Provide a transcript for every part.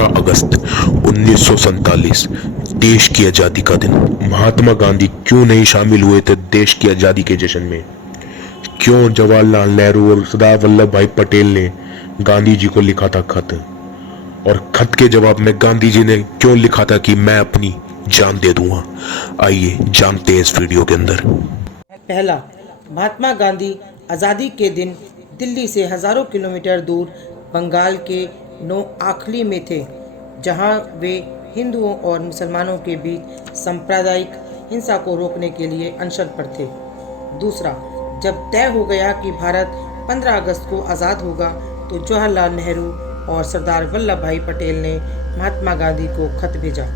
15 अगस्त 1947 देश की आजादी का दिन। महात्मा गांधी क्यों नहीं शामिल हुए थे देश की आजादी के जश्न में? क्यों जवाहरलाल नेहरू और सरदार वल्लभ भाई पटेल ने गांधी जी को लिखा था खत, और खत के जवाब में गांधी जी ने क्यों लिखा था कि मैं अपनी जान दे दूंगा? आइए जानते हैं इस वीडियो के अंदर। पहला, महात्मा गांधी आज़ादी के दिन दिल्ली से हज़ारों किलोमीटर दूर बंगाल के नोआखली में थे, जहां वे हिंदुओं और मुसलमानों के बीच सांप्रदायिक हिंसा को रोकने के लिए अनशन पर थे। दूसरा, जब तय हो गया कि भारत 15 अगस्त को आज़ाद होगा, तो जवाहरलाल नेहरू और सरदार वल्लभ भाई पटेल ने महात्मा गांधी को खत भेजा।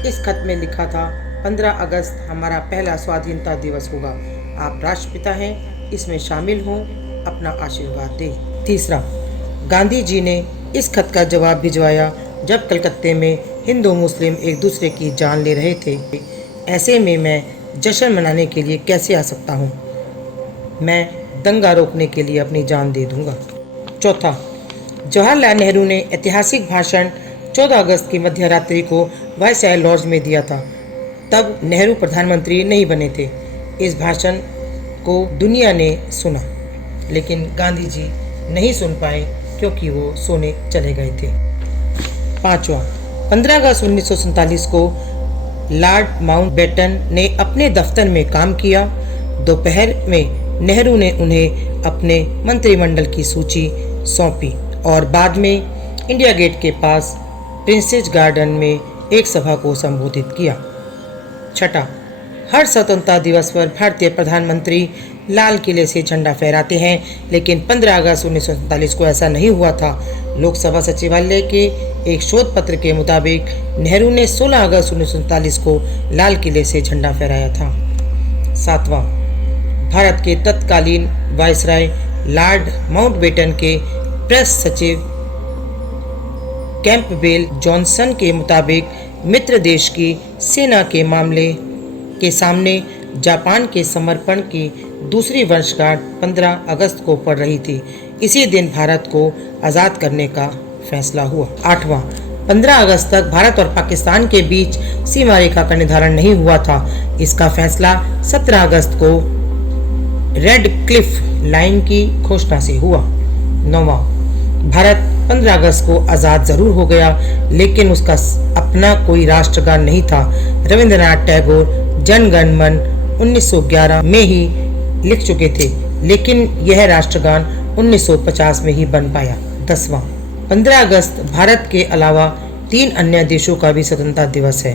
इस खत में लिखा था, 15 अगस्त हमारा पहला स्वाधीनता दिवस होगा। आप राष्ट्रपिता हैं, इसमें शामिल हों, अपना आशीर्वाद दें। तीसरा, गांधी जी ने इस खत का जवाब भिजवाया जब कलकत्ते में हिंदू मुस्लिम एक दूसरे की जान ले रहे थे। ऐसे में मैं जश्न मनाने के लिए कैसे आ सकता हूँ? मैं दंगा रोकने के लिए अपनी जान दे दूंगा। चौथा, जवाहरलाल नेहरू ने ऐतिहासिक भाषण 14 अगस्त की मध्य रात्रि को वायसराय लॉज में दिया था। तब नेहरू प्रधानमंत्री नहीं बने थे। इस भाषण को दुनिया ने सुना, लेकिन गांधी जी नहीं सुन पाए क्योंकि वो सोने चले गए थे। पांचवा, 15 अगस्त 1947 को लॉर्ड माउंटबेटन ने अपने दफ्तर में काम किया। दोपहर में नेहरू ने उन्हें अपने मंत्रिमंडल की सूची सौंपी और बाद में इंडिया गेट के पास प्रिंसेस गार्डन में एक सभा को संबोधित किया। छठा, हर स्वतंत्रता दिवस पर भारतीय प्रधानमंत्री लाल किले से झंडा फहराते हैं, लेकिन 15 अगस्त 1947 को ऐसा नहीं हुआ था। लोकसभा सचिवालय के एक शोध पत्र के मुताबिक नेहरू ने 16 अगस्त 1947 को लाल किले से झंडा फहराया था। सातवां, भारत के तत्कालीन वायसराय लॉर्ड माउंटबेटन के प्रेस सचिव कैंपबेल जॉनसन के मुताबिक मित्र देश की सेना के मामले के सामने जापान के समर्पण की दूसरी वर्षगांठ 15 अगस्त को पड़ रही थी। इसी दिन भारत को आज़ाद करने का फैसला हुआ। आठवां, 15 अगस्त तक भारत और पाकिस्तान के बीच सीमा रेखा का निर्धारण नहीं हुआ था। इसका फैसला 17 अगस्त को रेड क्लिफ लाइन की घोषणा से हुआ। नौवां, भारत 15 अगस्त को आज़ाद जरूर हो गया, लेकिन उसका अपना कोई राष्ट्रगान नहीं था। रविंद्रनाथ टैगोर जन गण मन 1911 में ही लिख चुके थे, लेकिन यह राष्ट्रगान 1950 में ही बन पाया। 10वां, 15 अगस्त भारत के अलावा 3 अन्य देशों का भी स्वतंत्रता दिवस है।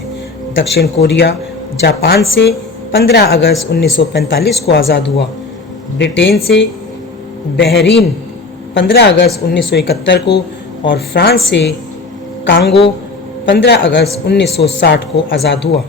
दक्षिण कोरिया जापान से 15 अगस्त 1945 को आज़ाद हुआ। ब्रिटेन से बहरीन 15 अगस्त 1971 को, और फ्रांस से कांगो 15 अगस्त 1960 को आज़ाद हुआ।